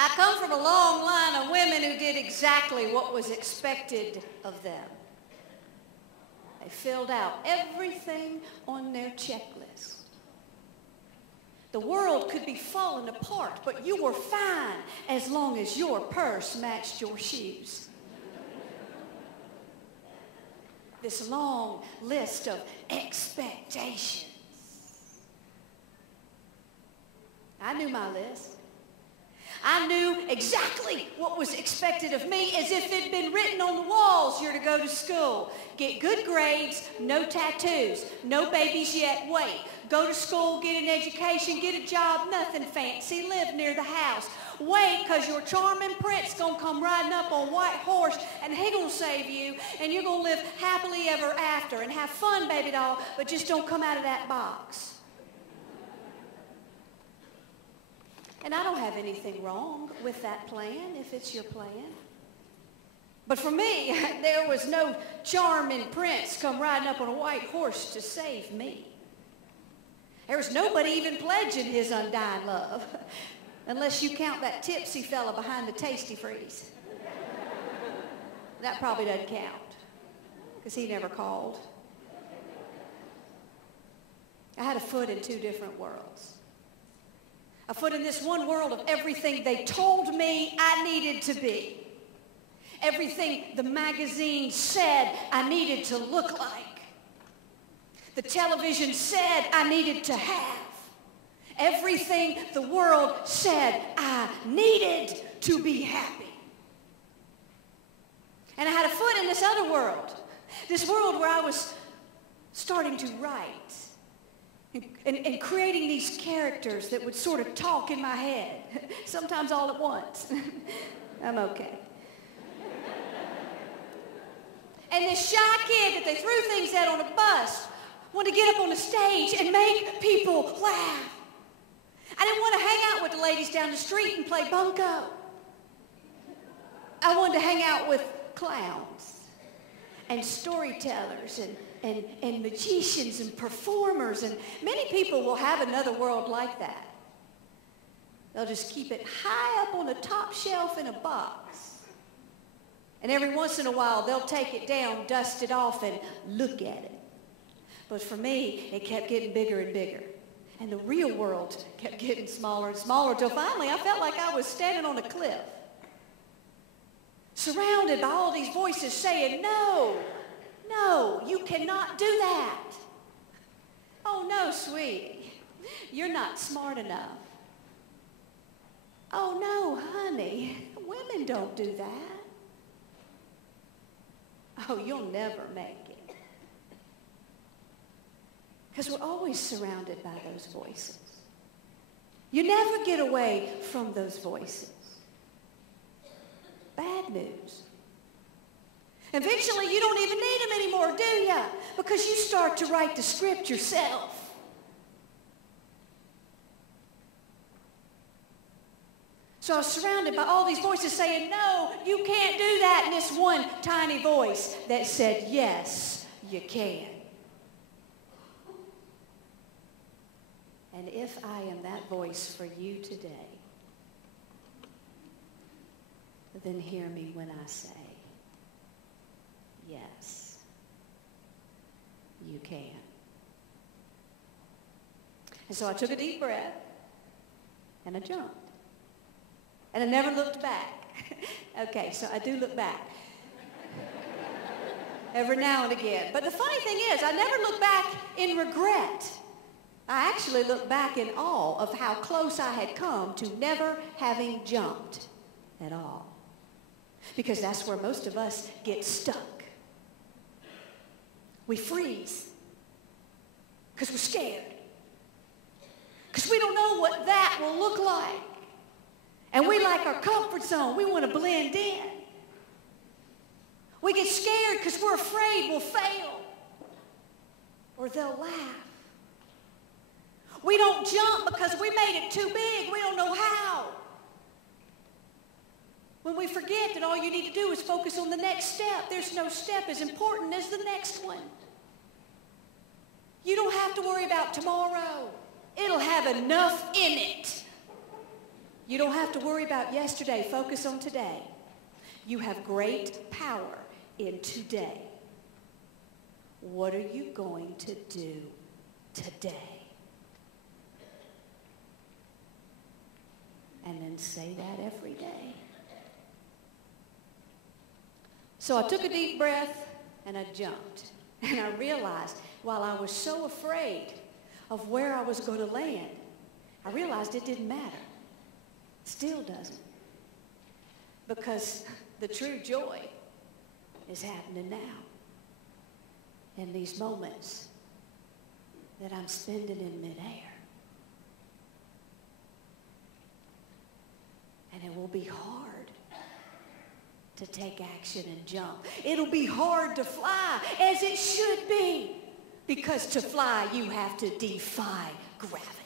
I come from a long line of women who did exactly what was expected of them. They filled out everything on their checklist. The world could be falling apart, but you were fine as long as your purse matched your shoes. This long list of expectations. I knew my list. I knew exactly what was expected of me as if it'd been written on the walls. You're to go to school, get good grades, no tattoos, no babies yet, wait. Go to school, get an education, get a job, nothing fancy, live near the house. Wait, because your charming prince going to come riding up on a white horse and he going to save you and you're going to live happily ever after and have fun, baby doll, but just don't come out of that box. And I don't have anything wrong with that plan if it's your plan. But for me, there was no charming prince come riding up on a white horse to save me. There was nobody even pledging his undying love, unless you count that tipsy fella behind the Tasty Freeze. That probably doesn't count, because he never called. I had a foot in two different worlds. A foot in this one world of everything they told me I needed to be. Everything the magazine said I needed to look like. The television said I needed to have. Everything the world said I needed to be happy. And I had a foot in this other world. This world where I was starting to write. And creating these characters that would sort of talk in my head, sometimes all at once. I'm okay. And this shy kid that they threw things at on a bus wanted to get up on the stage and make people laugh. I didn't want to hang out with the ladies down the street and play bunco. I wanted to hang out with clowns and storytellers and magicians and performers, and many people will have another world like that. They'll just keep it high up on the top shelf in a box. And every once in a while, they'll take it down, dust it off, and look at it. But for me, it kept getting bigger and bigger. And the real world kept getting smaller and smaller until finally I felt like I was standing on a cliff. Surrounded by all these voices saying, no, no, you cannot do that. Oh, no, sweetie, you're not smart enough. Oh, no, honey, women don't do that. Oh, you'll never make it. Because we're always surrounded by those voices. You never get away from those voices. Bad news. Eventually, you don't even need them anymore, do you? Because you start to write the script yourself. So I was surrounded by all these voices saying, no, you can't do that. And this one tiny voice that said, yes, you can. And if I am that voice for you today, then hear me when I say, yes, you can. And so I took a deep breath, and I jumped. And I never looked back. Okay, so I do look back. Every now and again. But the funny thing is, I never look back in regret. I actually look back in awe of how close I had come to never having jumped at all. Because that's where most of us get stuck. We freeze because we're scared. Because we don't know what that will look like. And we like our comfort zone. We want to blend in. We get scared because we're afraid we'll fail or they'll laugh. We don't jump because we made it too big. We don't know how. When we forget that all you need to do is focus on the next step, there's no step as important as the next one. You don't have to worry about tomorrow. It'll have enough in it You don't have to worry about yesterday. Focus on today. You have great power in today. What are you going to do today? And then say that every day. So I took a deep breath and I jumped. And I realized while I was so afraid of where I was going to land, I realized it didn't matter. Still doesn't. Because the true joy is happening now. In these moments that I'm spending in midair. And it will be hard to take action and jump. It'll be hard to fly, as it should be. Because to fly, you have to defy gravity.